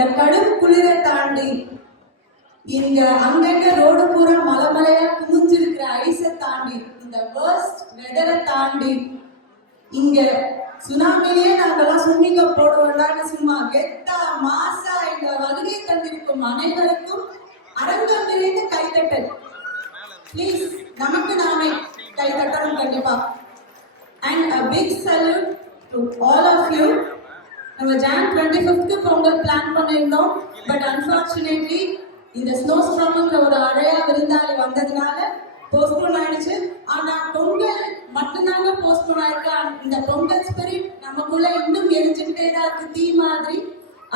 இந்த கடும் குளிரை தாண்டி இங்க அங்கங்க ரோடு பூரா மலைமலையா குமிஞ்சிருக்கிற ஐஸை தாண்டி இந்த வேர்ஸ்ட் வெதரை தாண்டி இங்க சுனாமிலேயே நாங்கெல்லாம் சும்மிங்க போடுவோம்டான்னு சும்மா கெத்தா மாசா இங்க வருகை தந்திருக்கும் அனைவருக்கும் அரங்கம் நிறைந்த கைத்தட்டல். ப்ளீஸ் நமக்கு நாமே கைத்தட்டணும் கண்டிப்பா. And a big salute to all of you. நம்ம Jan 25th பொங்கல் பிளான் பண்ணியிருந்தோம். பட் அன்பார்ச்சுனேட்லி இந்த ஸ்னோ ஸ்ட்ராம்ங்கிற ஒரு அழையா விருந்தாளி வந்ததுனால போஸ்ட்போன் ஆயிடுச்சு. ஆனா பொங்கல் மட்டும்தாங்க போஸ்ட்போன் ஆயிருக்கு. இந்த பொங்கல் ஸ்பிரிட் நமக்குள்ள இன்னும் எரிஞ்சுக்கிட்டே தான் இருக்கு தீ மாதிரி.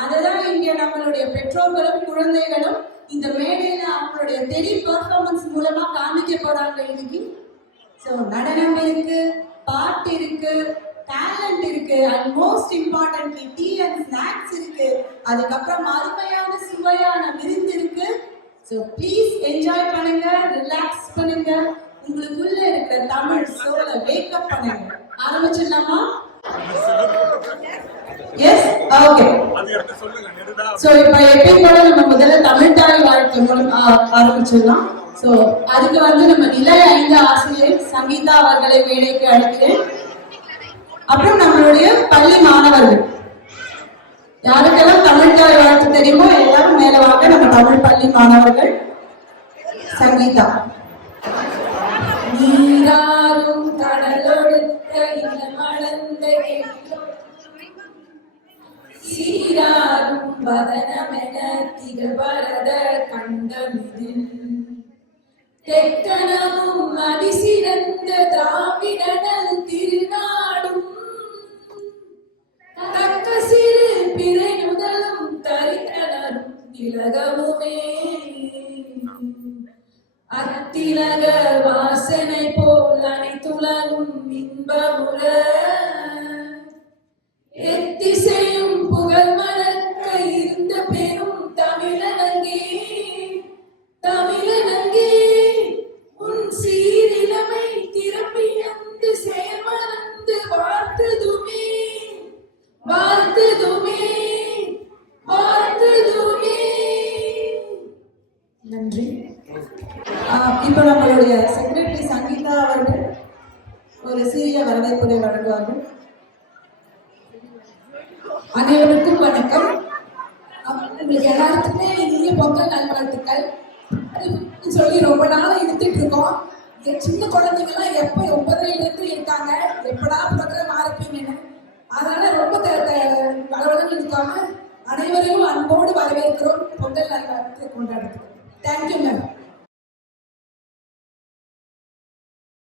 அதுதான் இங்க நம்மளுடைய பெற்றோர்களும் குழந்தைகளும் இந்த மேடையில அவங்களுடைய தெரி பெர்ஃபார்மன்ஸ் மூலமா காமிக்க போறாங்க இன்னைக்கு. ஸோ நடனம் இருக்கு, பாட்டு இருக்கு, டேலண்ட் இருக்கு, and most importantly tea and snacks இருக்கு. அதுக்கப்புறம் அருமையான சுவையான விருந்து இருக்கு. ஸோ ப்ளீஸ் என்ஜாய் பண்ணுங்க, ரிலாக்ஸ் பண்ணுங்க, உங்களுக்குள்ள இருக்கிற தமிழ் சோலை வேக்கப் பண்ணுங்க. ஆரம்பிச்சிடலாமா? S, okay. ஸோ இப்போ எப்பயும் போல நம்ம முதல்ல தமிழ் தாய் வாழ்க்கை மூலம் ஆரம்பிச்சிடலாம். ஸோ அதுக்கு நம்ம நிலை 5 ஆசிரியர் சங்கீதா அவர்களை மேடைக்கு அழைக்கிறேன். அப்புறம் நம்மளுடைய பள்ளி மாணவர்கள் யாருக்கெல்லாம் தமிழ் தாய் வாழ்த்து தெரியுமோ எல்லாரும் மேல வாங்க. நம்ம தமிழ் பள்ளி மாணவர்கள். சங்கீதா. நீராறும் கடலொடுக்க மலர்ந்த சீராரும் வதனமென திகழ்வரத கண்டமிதில் தெக்கனமும் அதிசிறந்த திராவிடனல் திருநாடும் தக்க சிறு பிறை முதலும் தரித்தனரும் திலகமுமே அத்திலக வாசனை போல் அனைத்துலகும் இன்பமுல எத்திசையும் புகழ் மணக்க இருந்த பெரும் தமிழனங்கே தமிழனங்கே உன் சீரிலமை திரும்பியந்து சேர்மறந்து வாழ்த்துதுமே வாழ்த்துதுமே வாழ்த்துதுமே. நன்றி. இப்ப நம்மளுடைய செக்ரட்டரி சங்கீதா அவர்கள் ஒரு சிறிய வரவேற்புரை வழங்குவார்கள். அனைவருக்கும் வணக்கம். உங்களுக்கு எல்லாருக்குமே இனிய பொங்கல் நல்வாழ்த்துக்கள் சொல்லி ரொம்ப நாளா எடுத்துட்டு இருக்கோம். சின்ன குழந்தைங்கலாம் எப்ப 9:30 இருக்காங்க, எப்படா ப்ரோக்ராம் ஆரம்பிப்பீங்கன்னு. அதனால ரொம்ப வளவளன்னு இருக்காம அனைவரையும் அன்போடு வரவேற்கிறோம். பொங்கல் நல்வாழ்த்து கொண்டாடுறோம். Thank you ma'am.